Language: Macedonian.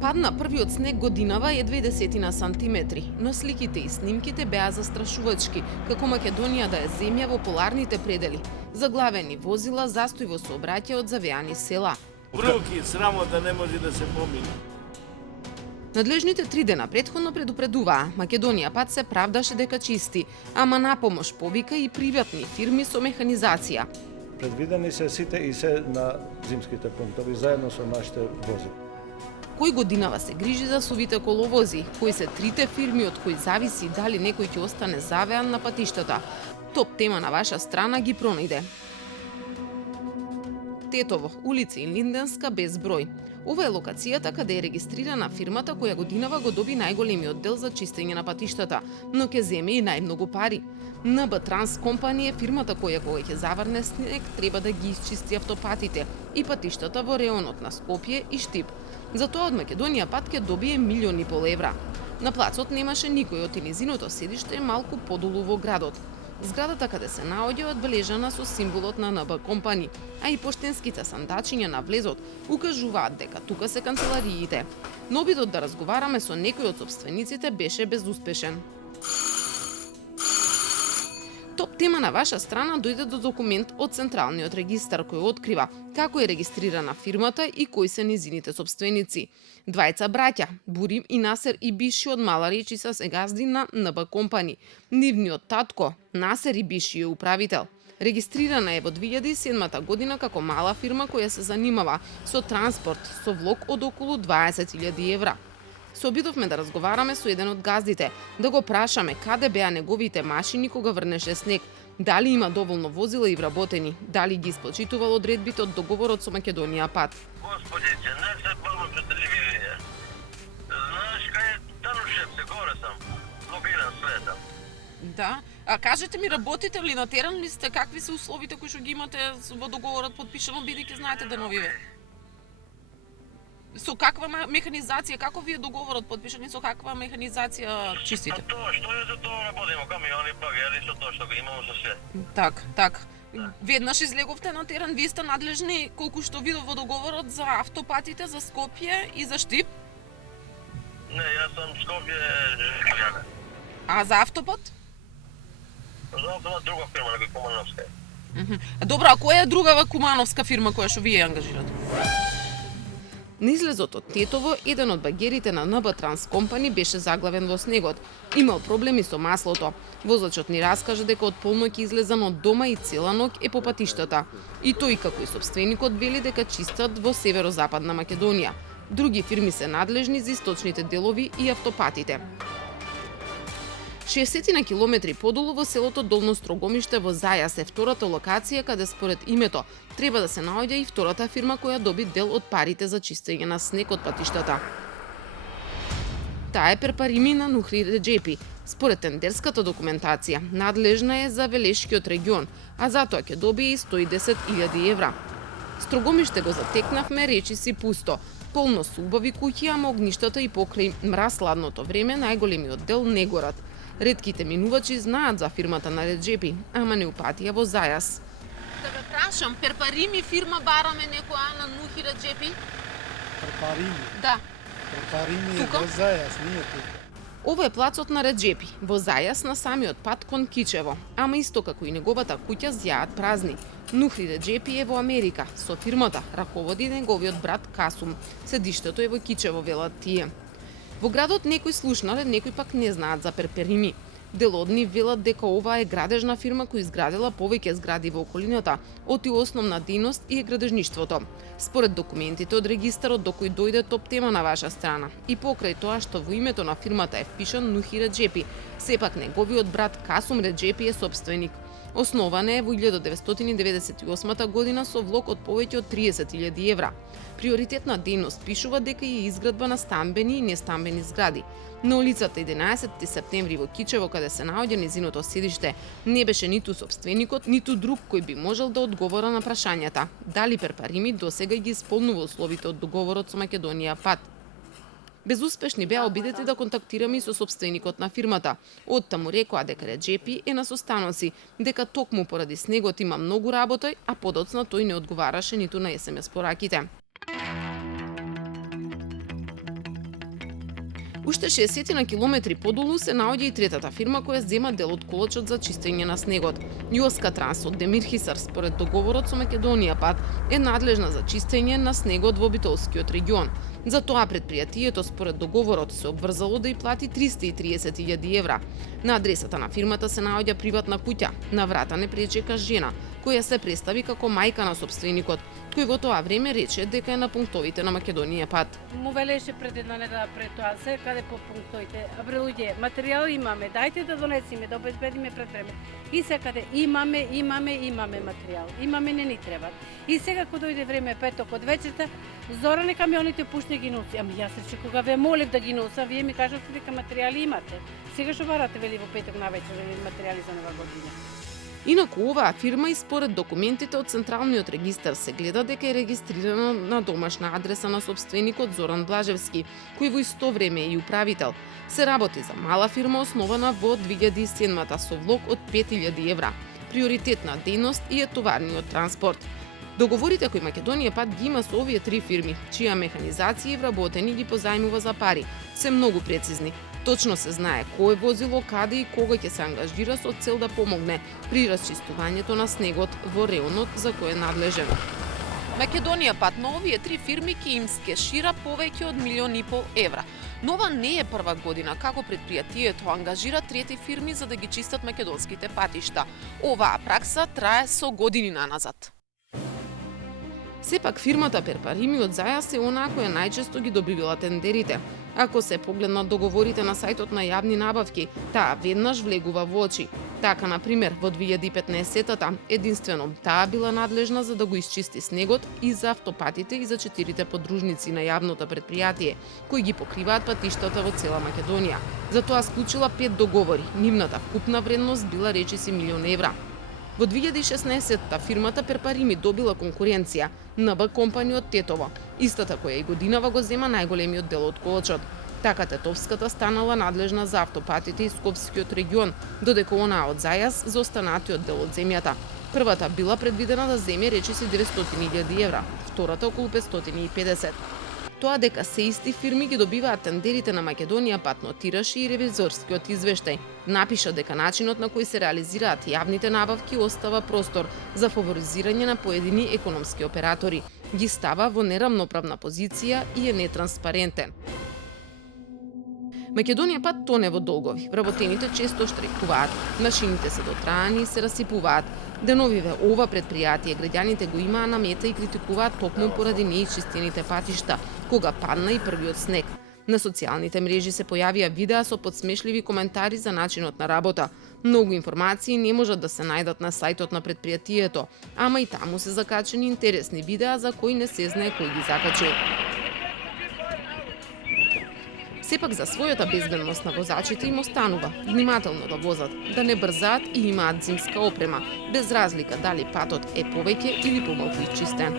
Падна првиот снег годинава едва 10 сантиметри, но сликите и снимките беа застрашувачки, како Македонија да е земја во поларните предели. Заглавени возила, застој во сообраќај од завеани села. Бруки, срамота не може да се помине. Надлежните 3 дена претходно предупредуваа, Македонија пат се правдаше дека чисти, ама на помош повика и приватни фирми со механизација. Предвидени се сите и се на зимските пунктови заедно со нашите возила. Кој годинава се грижи за сувите коловози, кои се трите фирми од кои зависи дали некој ќе остане завеан на патиштата. Топ тема на ваша страна ги пронајде. Тетово, улица и Линденска без број. Ова е локацијата каде е регистрирана фирмата која годинава го доби најголемиот дел за чистење на патиштата, но ќе земе и најмногу пари. НБ Транс Компани е фирмата која кога ќе заврне снег треба да ги исчисти автопатите и патиштата во реонот на Скопје и Штип. Затоа од Македонија пат ќе добие милиони пол евра. На плацот немаше никој, од низиното седиште е малку подолу во градот. Зградата каде се наоѓа е одбележана со символот на НБ Компани, а и поштенските сандачиња на влезот укажуваат дека тука се канцелариите. Но обидот да разговараме со некој од собствениците беше безуспешен. Топ тема на ваша страна дојде до документ од Централниот регистар кој открива како е регистрирана фирмата и кои се низините собственици. Двајца браќа, Бурим и Насер Ибиши од Мала Речица се газди на НБ Компани. Нивниот татко, Насер Ибиши, е управител. Регистрирана е во 2007 година како мала фирма која се занимава со транспорт со влог од околу 20.000 евра. Се обидовме да разговараме со еден од газдите, да го прашаме каде беа неговите машини кога врнеше снег, дали има доволно возила и вработени, дали ги исполчитувал одредбите од договорот со Македонија пат. Господице, не се бавам со телевизија. Знаеш кај е Танушев, се горе сам. Лобиран света. Да, а кажете ми, работите ли, на терен ли сте, какви се условите кои што ги имате во договорот подпишано, бидејќи знаете деновиве? Со каква механизација, како ви е договорот подпишан и со каква механизација чистите? Тоа што е за тоа работиме, камиони, багери, со тоа што го имамо со се. Так. Веднаш излеговте на терен, вие сте надлежни, колку што видов во договорот, за автопатите, за Скопје и за Штип? Не, јас сум Скопје, Жекајане. А за автопат? За автопат друга фирма, некој Кумановска. Добро, а која е другава кумановска фирма која што вие ангажирате? На излезот од Тетово, еден од багерите на НБ Транс Компани беше заглавен во снегот. Имал проблеми со маслото. Возачот ни раскажа дека од полноќ излезан од дома и цела ноќ е по патиштата. И тој како и собственикот вели дека чистат во северозападна Македонија. Други фирми се надлежни за источните делови и автопатите. 60 на километри подолу во селото Долно Строгомиште во Зајас е втората локација каде според името треба да се наоѓа и втората фирма која доби дел од парите за чистење на снег од патиштата. Таа е Перпарими на Нухри Реджепи. Според тендерската документација, надлежна е за Велешкиот регион, а затоа ќе добие и 110.000 евра. Строгомиште го затекнавме речиси пусто, полно со убави куќи, ама огништата и покрај мраз-ладното време најголемиот дел не горат. Ретките минувачи знаат за фирмата на Реджепи, ама не упатија во Зајас. Да ве прашам, Перпарими фирма бараме некоја на Нухи Реджепи? Перпарими? Да. Перпарими е во Зајас, ние тука. Ова е плацот на Реджепи, во Зајас на самиот пат кон Кичево, ама исто како и неговата куќа зјаат празни. Нухри Реджепи е во Америка, со фирмата раководи неговиот брат Касум. Седиштето е во Кичево, велат тие. Во градот некои слушнале, некои пак не знаат за Перпарими. Дел од нив велат дека ова е градежна фирма која изградила повеќе згради во околината, оти основна дејност и е градежништвото. Според документите од регистарот до кој дојде топ тема на ваша страна и покрај тоа што во името на фирмата е впишан Нухи Реджепи, сепак неговиот брат Касум Реджепи е собственик. Основана е во 1998 година со влог од повеќе од 30.000 евра. Приоритетна дејност пишува дека е изградба на стамбени и нестамбени згради. На улицата 11 септември во Кичево, каде се наоѓа незиното седиште, не беше ниту собственикот, ниту друг кој би можел да одговора на прашањата дали Перпарими досега ги исполнува условите од договорот со Македонија пат. Безуспешни беа обидите да контактираме и со собственикот на фирмата. Оттаму рекоа дека Реджепи е на состаноци, дека токму поради снегот има многу работа, а подоцна тој не одговараше ниту на СМС пораките. Уште 60 на километри подолу се наоѓа и третата фирма која зема дел од колачот за чистење на снегот. Јоска Транс од Демирхисар според договорот со Македонија пат е надлежна за чистење на снегот во Битолскиот регион. За тоа предпријатието според договорот се обврзало да ја плати 330.000 евра. На адресата на фирмата се наоѓа приватна куќа. На врата не пречека жена, која се представи како мајка на собственикот, кој во тоа време рече дека е на пунктовите на Македонија пат. Му велеше пред една недела пред тоа, се каде по пунктовите. Абре луѓе, материјал имаме, дајте да донесиме, да обезбедиме пред време. И секаде имаме материјал. Имаме, не ни треба. И сега кога дојде време петок од вечерта, Зоране камионите пуште ги носи. Ами јас рече кога ве молев да ги носам, вие ми кажавте дека материјали имате. Сега што барате вели во петок навечер материјали за нова година. Инаку оваа фирма и според документите од Централниот регистар се гледа дека е регистрирана на домашна адреса на собственикот Зоран Блажевски, кој во исто време е и управител. Се работи за мала фирма основана во 2007 со влог од 5.000 евра. Приоритетна дејност и е товарниот транспорт. Договорите кои Македонија пат ги има со овие три фирми, чија механизација и вработени ги позајмува за пари, се многу прецизни. Точно се знае кое возило, каде и кога ќе се ангажира со цел да помогне при расчистувањето на снегот во реонот за кој е надлежен. Македонија пат на овие три фирми ќе им скешира повеќе од 1,5 милиони евра. Но ова не е прва година како предпријатието ангажира трети фирми за да ги чистат македонските патишта. Оваа пракса трае со години наназад. Сепак фирмата Перпарими од Зајас е онаа која најчесто ги добивила тендерите. Ако се погледнат договорите на сајтот на јавни набавки, таа веднаш влегува во очи. Така, например, во 2015-та единствено таа била надлежна за да го исчисти снегот и за автопатите и за 4 подружници на јавното предпријатие, кои ги покриваат патиштата во цела Македонија. Затоа склучила 5 договори. Нивната вкупна вредност била речиси 1 милион евра. Во 2016-та фирмата Перпарими добила конкуренција НБ компани од Тетово, истата која и годинава го зема најголемиот дел од колачот. Така Тетовската станала надлежна за автопатите и Скопскиот регион, додека онаа од Зајас за останатиот дел од земјата. Првата била предвидена да земе речиси 900.000 евра, втората околу 550. Тоа дека се исти фирми ги добиваат тендерите на Македонија пат нотираше и ревизорскиот извештај. Напиша дека начинот на кој се реализираат јавните набавки остава простор за фаворизирање на поедини економски оператори. Ги става во нерамноправна позиција и е нетранспарентен. Македонија пат тоне во долгови. Вработените често штрекуваат, машините се дотраани и се расипуваат. Деновиве ова предпријатие граѓаните го имаа на мета и критикуваат токму поради неичистените патишта, кога падна и првиот снег. На социјалните мрежи се појавија видеа со подсмешливи коментари за начинот на работа. Многу информации не можат да се најдат на сајтот на предпријатието, ама и таму се закачени интересни видеа за кои не се знае кој ги закачил. Сепак за својата безбедност на возачите им останува внимателно да возат, да не брзаат и имаат зимска опрема, без разлика дали патот е повеќе или помалку исчистен.